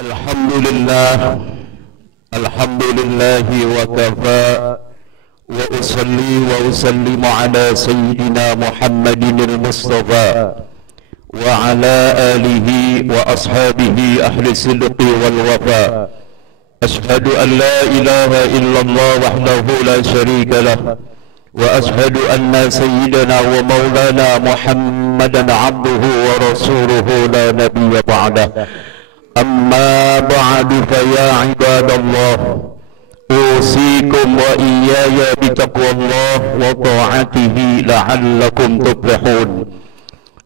Alhamdulillahi wa kafa wa usalli wa usallimu ala sayyidina Muhammadin al-Mustafa wa ala alihi wa ashabihi ahli sidqi wal wafa. Ashhadu an la ilaha illallah wahdahu la sharika lah wa ashhadu anna sayyidina wa maulana Muhammadan abduhu wa rasuluhu la nabiyya ba'dah. أما بعد فيا عباد الله أوصيكم وإياي بتقوى الله وطاعته لعلكم تفلحون.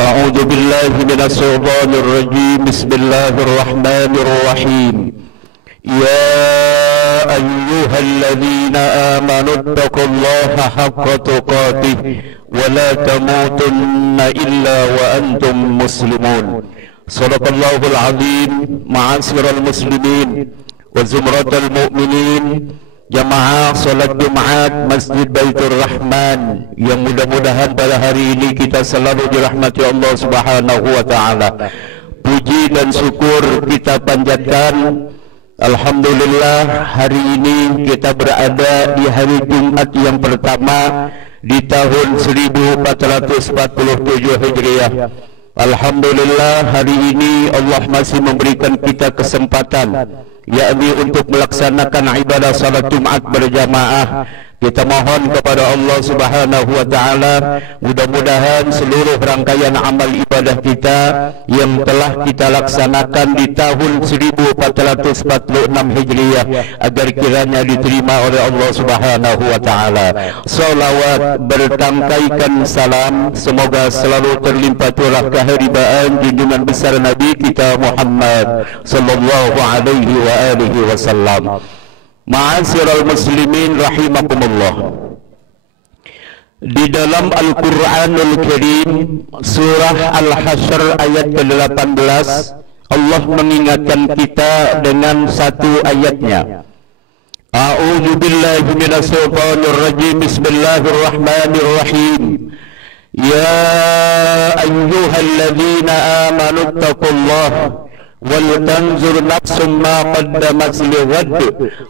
أعوذ بالله من الشيطان الرجيم. بسم الله الرحمن الرحيم. يا أيها الذين آمنوا اتقوا الله حق تقاته ولا تموتن إلا وأنتم مسلمون. Sadaqallahul azim. Ma'asyiral muslimin wa zumratal mu'minin, jamaah salat Jumat Masjid Baitur Rahman, yang mudah-mudahan pada hari ini kita selalu dirahmati Allah Subhanahu wa taala. Puji dan syukur kita panjatkan. Alhamdulillah, hari ini kita berada di hari Jumat yang pertama di tahun 1447 Hijriah. Alhamdulillah, hari ini Allah masih memberikan kita kesempatan, yakni untuk melaksanakan ibadah salat Jumat berjamaah. Kita mohon kepada Allah Subhanahu wa taala, mudah-mudahan seluruh rangkaian amal ibadah kita yang telah kita laksanakan di tahun 1446 Hijriah agar kiranya diterima oleh Allah Subhanahu wa taala. Salawat bertangkaikan salam semoga selalu terlimpah curah keharibaan junjungan besar Nabi kita Muhammad sallallahu alaihi wa alihi wasallam. Ma'asyiral muslimin rahimakumullah. Di dalam Al-Qur'anul Karim surah Al-Hasyr ayat ke-18, Allah mengingatkan kita dengan satu ayatnya. A'udzu billahi minasyaitonir rajim. Bismillahirrahmanirrahim. Ya ayyuhalladzina amanu taqullaha wal tanzur nafsum ma qaddamat lighad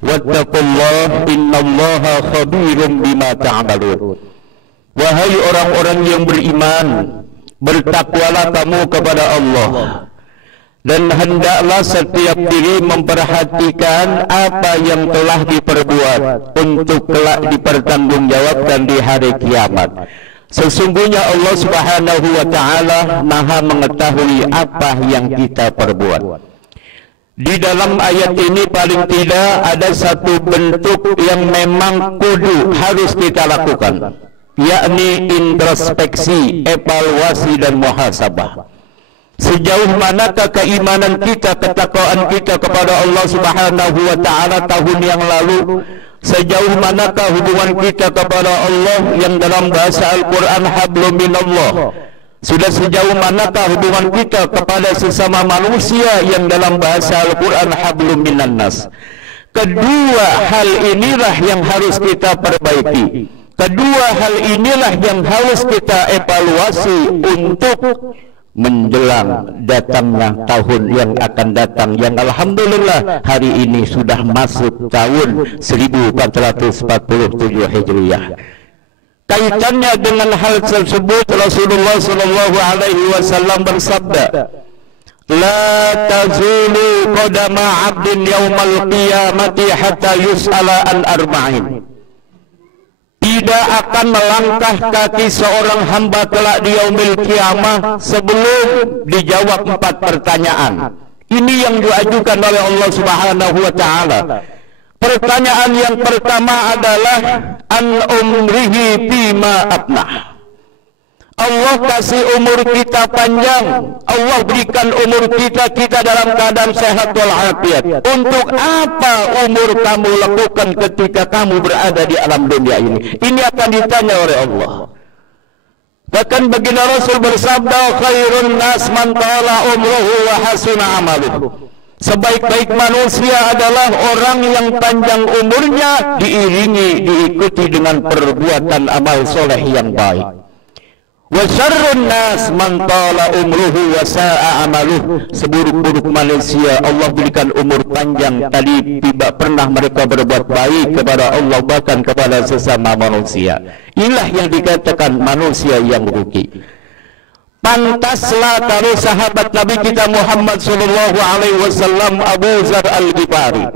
wattaqullaha innallaha khabirum bima ta'malun. Wahai orang-orang yang beriman, bertakwalah kamu kepada Allah, dan hendaklah setiap diri memperhatikan apa yang telah diperbuat untuk kelak dipertanggungjawabkan di hari kiamat. Sesungguhnya Allah Subhanahu wa taala Maha mengetahui apa yang kita perbuat. Di dalam ayat ini paling tidak ada satu bentuk yang memang kudu harus kita lakukan, yakni introspeksi, evaluasi dan muhasabah. Sejauh manakah keimanan kita, ketakwaan kita kepada Allah Subhanahu wa taala tahun yang lalu? Sejauh manakah hubungan kita kepada Allah yang dalam bahasa Al-Quran hablum minallah? Sudah sejauh manakah hubungan kita kepada sesama manusia yang dalam bahasa Al-Quran hablum minannas? Kedua hal inilah yang harus kita perbaiki. Kedua hal inilah yang harus kita evaluasi untuk menjelang datangnya tahun yang akan datang, yang alhamdulillah hari ini sudah masuk tahun 1447 Hijriah. Kaitannya dengan hal tersebut Rasulullah sallallahu alaihi wasallam bersabda, la tazulu qadama 'abdin yaumal qiyamati hatta yus'ala an arba'in. Tidak akan melangkah kaki seorang hamba kelak di yaumil kiamah sebelum dijawab 4 pertanyaan. Ini yang diajukan oleh Allah Subhanahu wa taala. Pertanyaan yang pertama adalah an umrihi bima abnah. Allah kasih umur kita panjang, Allah berikan umur kita dalam keadaan sehat walafiat. Untuk apa umur kamu lakukan ketika kamu berada di alam dunia ini? Ini akan ditanya oleh Allah. Bahkan baginda Rasul bersabda, khairun nas man tala umruhu wa hasuna amaluhu. Sebaik-baik manusia adalah orang yang panjang umurnya diiringi, diikuti dengan perbuatan amal soleh yang baik. Wa syarrun nas man tala umruhu wa sa'a amaluh. Seburuk-buruk manusia Allah berikan umur panjang, tadi tidak pernah mereka berbuat baik kepada Allah bahkan kepada sesama manusia. Inilah yang dikatakan manusia yang rugi. Pantaslah kalau sahabat Nabi kita Muhammad sallallahu alaihi wasallam Abu Dzar Al-Ghifari,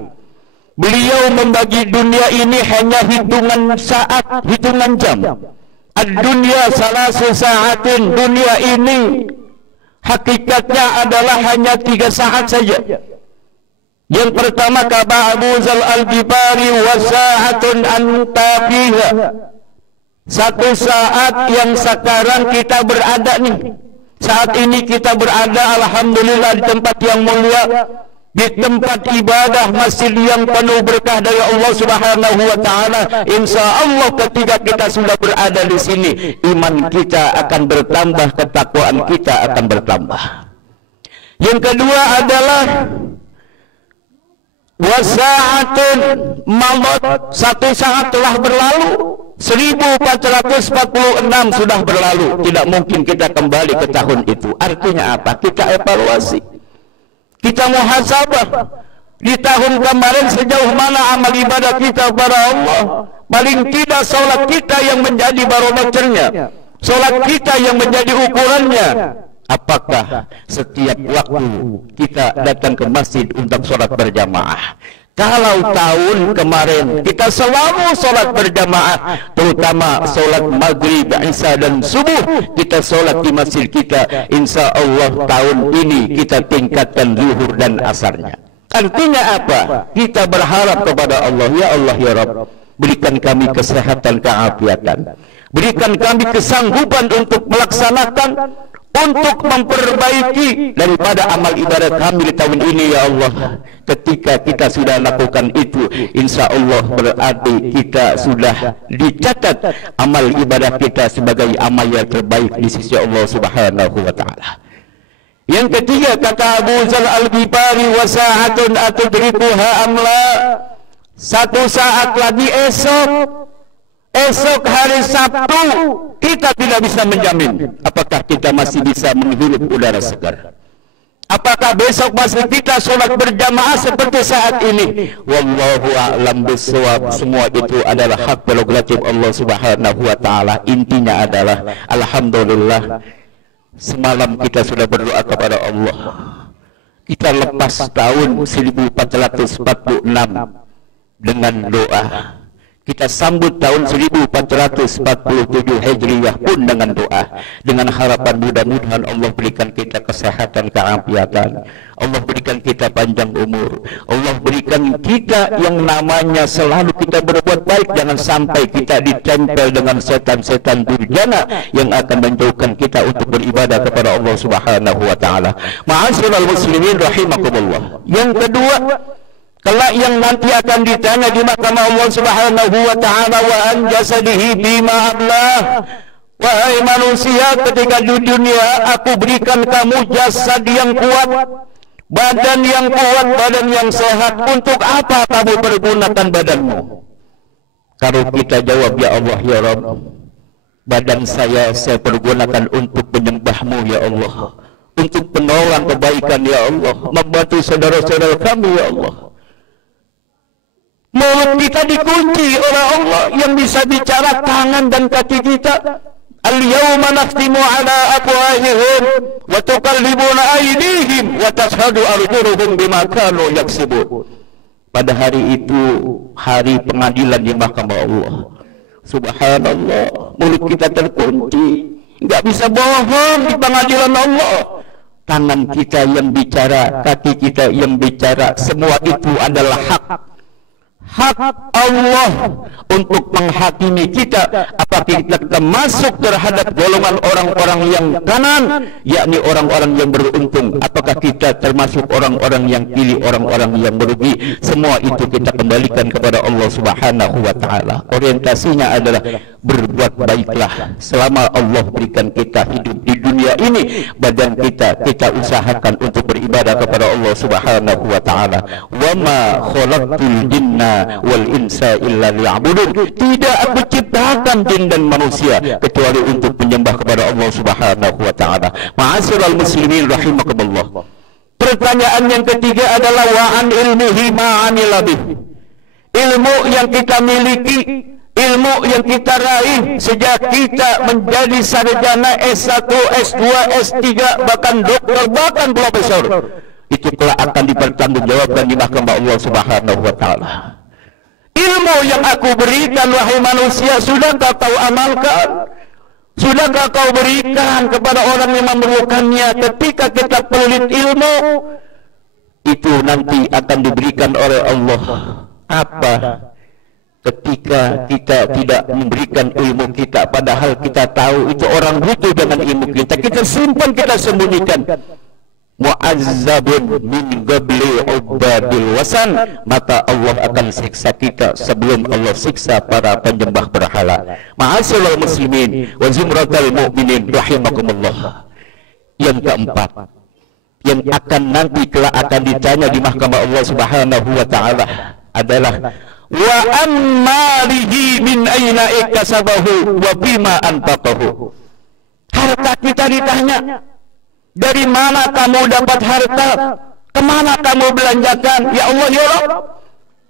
beliau membagi dunia ini hanya hitungan saat, hitungan jam. Ad-dunya salasu sa'atin, dunia ini hakikatnya adalah hanya 3 saat saja. Yang pertama kata Abu Dzar Al-Ghifari, wa sa'atun anta fiha, 1 saat yang sekarang kita berada nih. Saat ini kita berada alhamdulillah di tempat yang mulia, di tempat ibadah masjid yang penuh berkah dari Allah Subhanahu wa taala. Insyaallah ketika kita sudah berada di sini, iman kita akan bertambah, ketakwaan kita akan bertambah. Yang kedua adalah wasa'atun maut, 1 saat telah berlalu, 1446 sudah berlalu, tidak mungkin kita kembali ke tahun itu. Artinya apa? Kita evaluasi, kita muhasabah di tahun kemarin sejauh mana amal ibadah kita kepada Allah. Paling tidak sholat kita yang menjadi barometernya, sholat kita yang menjadi ukurannya. Apakah setiap waktu kita datang ke masjid untuk sholat berjamaah? Kalau tahun kemarin kita selalu sholat berjamaah, terutama sholat maghrib, isya dan subuh kita sholat di masjid kita, insya Allah tahun ini kita tingkatkan zuhur dan asarnya. Artinya apa? Kita berharap kepada Allah, ya Allah ya Rabb, berikan kami kesehatan, keafiatan, berikan kami kesanggupan untuk melaksanakan, untuk memperbaiki daripada amal ibadah kami di tahun ini, ya Allah. Ketika kita sudah lakukan itu, insya Allah berarti kita sudah dicatat amal ibadah kita sebagai amal yang terbaik di sisi Allah Subhanahu wa taala. Yang ketiga kata Abu Dzar Al-Ghifari, wa sa'atun atudrikuha amla, 1 saat lagi esok hari Sabtu kita tidak bisa menjamin apakah kita masih bisa menghirup udara segar. Apakah besok masih kita sholat berjamaah seperti saat ini? Wallahu a'lam bishawab. Semua itu adalah hak prerogatif Allah Subhanahu wa taala. Intinya adalah alhamdulillah semalam kita sudah berdoa kepada Allah. Kita lepas tahun 1446 dengan doa. Kita sambut tahun 1447 Hijriyah pun dengan doa, dengan harapan mudah-mudahan Allah berikan kita kesehatan, keafiatan, Allah berikan kita panjang umur, Allah berikan kita yang namanya selalu kita berbuat baik, jangan sampai kita ditempel dengan setan-setan durjana yang akan menjauhkan kita untuk beribadah kepada Allah Subhanahu wa taala. Ma'asyiral muslimin rahimakumullah. Yang kedua, kelak yang nanti akan ditanya di mahkamah Allah Subhanahu wa taala, wa an jasadihi bima ablah. Wahai manusia, ketika di dunia aku berikan kamu jasad yang kuat, badan yang kuat, badan yang sehat, untuk apa kamu pergunakan badanmu? Kalau kita jawab, ya Allah ya Rabb, badan saya pergunakan untuk menyembahmu ya Allah, untuk penolong kebaikan ya Allah, membantu saudara-saudara kami ya Allah. Mulut kita dikunci oleh Allah, yang bisa bicara tangan dan kaki kita. Al-yawma nakhtimu ala afwahihim wa tuqallibuna aydihim wa tashhadu arjuluhum bima kanu yaksibun. Pada hari itu, hari pengadilan di mahkamah Allah. Subhanallah, mulut kita terkunci, enggak bisa bohong di pengadilan Allah. Tangan kita yang bicara, kaki kita yang bicara, semua itu adalah hak Allah untuk menghakimi kita apakah kita masuk terhadap golongan orang-orang yang kanan, yakni orang-orang yang beruntung, apakah kita termasuk orang-orang yang pilih, orang-orang yang merugi. Semua itu kita kembalikan kepada Allah Subhanahu wa taala. Orientasinya adalah berbuat baiklah selama Allah berikan kita hidup di dunia dunia ini, badan kita usahakan untuk beribadah kepada Allah Subhanahu wa taala. Wa ma khalaqtul jinna wal insa illa liya'budun. Tidak aku ciptakan jin dan manusia kecuali untuk menyembah kepada Allah Subhanahu wa taala. Ma'asyiral muslimin rahimakumullah. Pertanyaan yang ketiga adalah wa an ilmihi ma'anil bih. Ilmu yang kita miliki, ilmu yang kita raih sejak kita menjadi sarjana S1, S2, S3, bahkan doktor, bahkan profesor, itu kelak akan dipertanggungjawabkan di mahkamah Allah Subhanahu wa taala. Ilmu yang aku berikan wahai manusia, sudahkah kau amalkan? Sudahkah kau berikan kepada orang yang memerlukannya? Ketika kita pelit ilmu, itu nanti akan diberikan oleh Allah. Apa? Ketika kita tidak memberikan ilmu kita, padahal kita tahu itu orang butuh dengan ilmu kita simpan, kita sembunyikan. Mu'azzabun min qabli ubadil wasan, maka Allah akan siksa kita sebelum Allah siksa para penyembah berhala. Ma'asyiral muslimin wa zumratal mu'minin rahimakumullah. Yang keempat, yang akan nanti kelak akan ditanya di mahkamah Allah Subhanahu wa taala adalah wa ammalihi min aina iktasabahu wa bima anfaqahu. Harta kita ditanya, dari mana kamu dapat harta? Kemana kamu belanjakan? Ya Allah, ya Allah,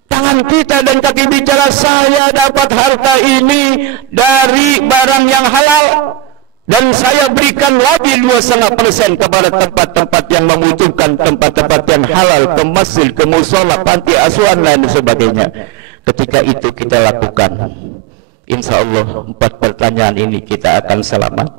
tangan kita dan kaki bicara, saya dapat harta ini dari barang yang halal, dan saya berikan lagi 2,5% kepada tempat-tempat yang membutuhkan, tempat-tempat yang halal, ke masjid, ke musola, panti asuhan, dan sebagainya. Ketika itu kita lakukan, insya Allah 4 pertanyaan ini kita akan selamat.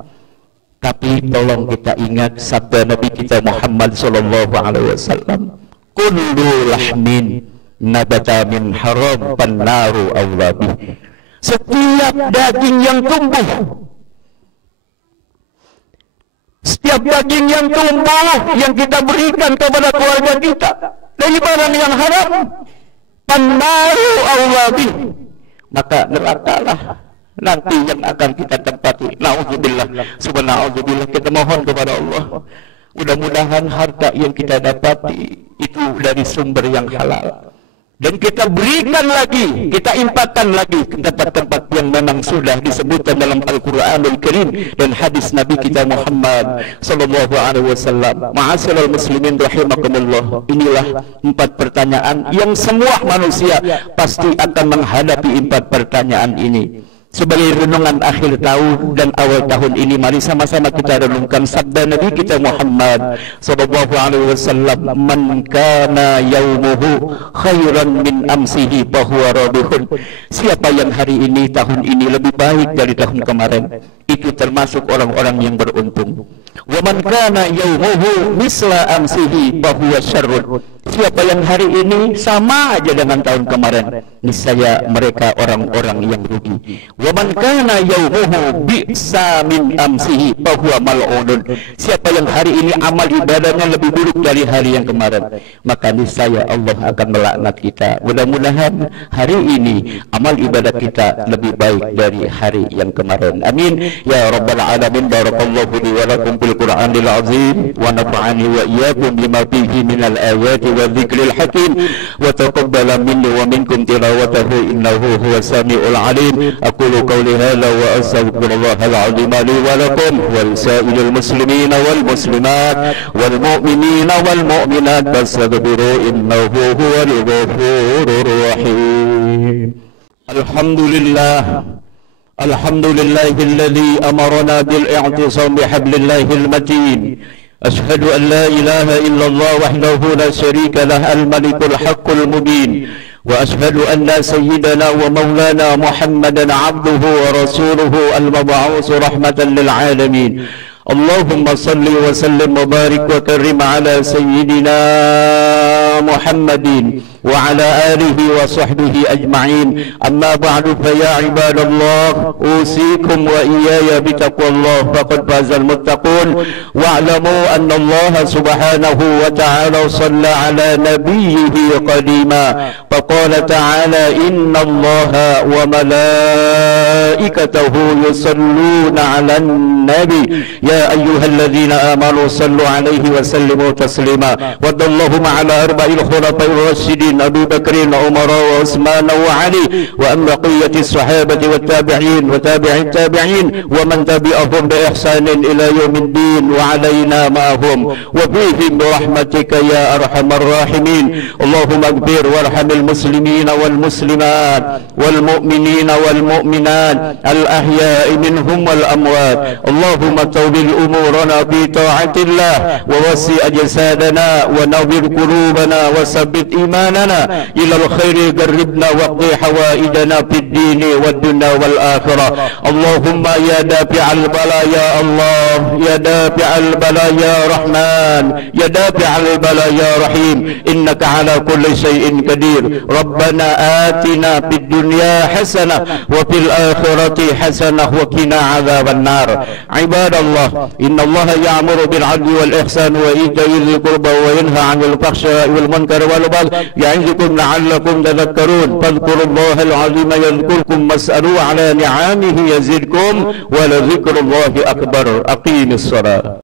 Tapi tolong kita ingat sabda Nabi kita Muhammad sallallahu alaihi wasallam, kullu lahmin nabata min haram pannaru awla bih. Setiap daging yang tumbuh, setiap daging yang tumbuh yang kita berikan kepada keluarga kita dari barang yang haram, pannaru awla bih, maka nerakalah nanti yang akan kita tempati. Na'udzubillah, subhanallah, kita mohon kepada Allah, mudah-mudahan harta yang kita dapati itu dari sumber yang halal, dan kita berikan lagi, kita infakkan lagi ke tempat-tempat yang memang sudah disebutkan dalam Al-Quranul Karim dan hadis Nabi kita Muhammad sallallahu alaihi wasallam. Ma'asyiral muslimin rahimakumullah. Inilah 4 pertanyaan yang semua manusia pasti akan menghadapi 4 pertanyaan ini. Sebagai renungan akhir tahun dan awal tahun ini, mari sama-sama kita renungkan sabda Nabi kita Muhammad sallallahu alaihi wasallam, man kana yaumuhu khairan min amsihi fahuwa rabihun. Siapa yang hari ini, tahun ini lebih baik dari tahun kemarin, itu termasuk orang-orang yang beruntung. Wa man kana yaumuhu misla amsihi fahuwa syarrun. Siapa yang hari ini sama aja dengan tahun kemarin, niscaya mereka orang-orang yang rugi. Wa man kana yaumuhu bi'sa min amsihi fahuwa mal'unun. Siapa yang hari ini amal ibadahnya lebih buruk dari hari yang kemarin, maka niscaya Allah akan melaknat kita. Mudah-mudahan hari ini amal ibadah kita lebih baik dari hari yang kemarin. Amin ya rabbal alamin. Barakallahu li wa lakum bil Qur'anil azim wa nafa'ani wa iyyakum bima fihi minal ayati wa dzikril hakim wa taqabbala minni wa minkum tilawatahu innahu huwas samiul alim. Aqulu qawli hadza wa astaghfirullahal azim li wa lakum wa lisa'ilil muslimina wal muslimat wal mu'minina wal mu'minat fastaghfiru innahu huwal ghafurur rahim. Alhamdulillah, alhamdulillahilladzi amarna bil i'tisam bihablillahil matin. أشهد أن لا إله إلا الله وحده لا شريك له الملك الحق المبين وأشهد أن سيدنا ومولانا محمدا عبده ورسوله المبعوث رحمة للعالمين. اللهم صل وسلم وبارك وكرم على سيدنا محمد وعلى آله وصحبه أجمعين. أما بعد فيا عباد الله أوصيكم وإياي بتقوى الله فقد فاز المتقون. واعلموا أن الله سبحانه وتعالى صلى على نبيه قديما فقال تعالى إن الله وملائكته يصلون على النبي يا أيها الذين آمنوا صلوا عليه وسلموا تسليما. وارض اللهم على أربع الخلفاء الراشدين أبي بكر وعمر وعثمان وعلي وأن بقية الصحابة والتابعين وتابع التابعين ومن تبعهم بإحسان إلى يوم الدين وعلينا معهم وفيهم برحمتك يا أرحم الراحمين. اللهم اغفر وارحم المسلمين والمسلمات والمؤمنين والمؤمنات الأحياء منهم والأموات. اللهم طول أمورنا في طاعة الله ووسع أجسادنا ونور قلوبنا وثبت إيماننا إلى الخير. قربنا واقضي حوائجنا في الدين والدنيا والآخرة. اللهم يا دافع البلاء يا الله، يا دافع البلاء يا رحمن، يا دافع البلاء يا رحيم، إنك على كل شيء قدير. ربنا آتنا في الدنيا حسنة وفي الآخرة حسنة وقنا عذاب النار. عباد الله، إن الله يأمر بالعدل والإحسان وإيتاء ذي القربى وينهى عن الفحشاء والمنكر والبغي يعظكم لعلكم تذكرون. فاذكروا الله العظيم يذكركم واسألوا على نعمه يزدكم ولذكر الله أكبر. أقيم الصلاة.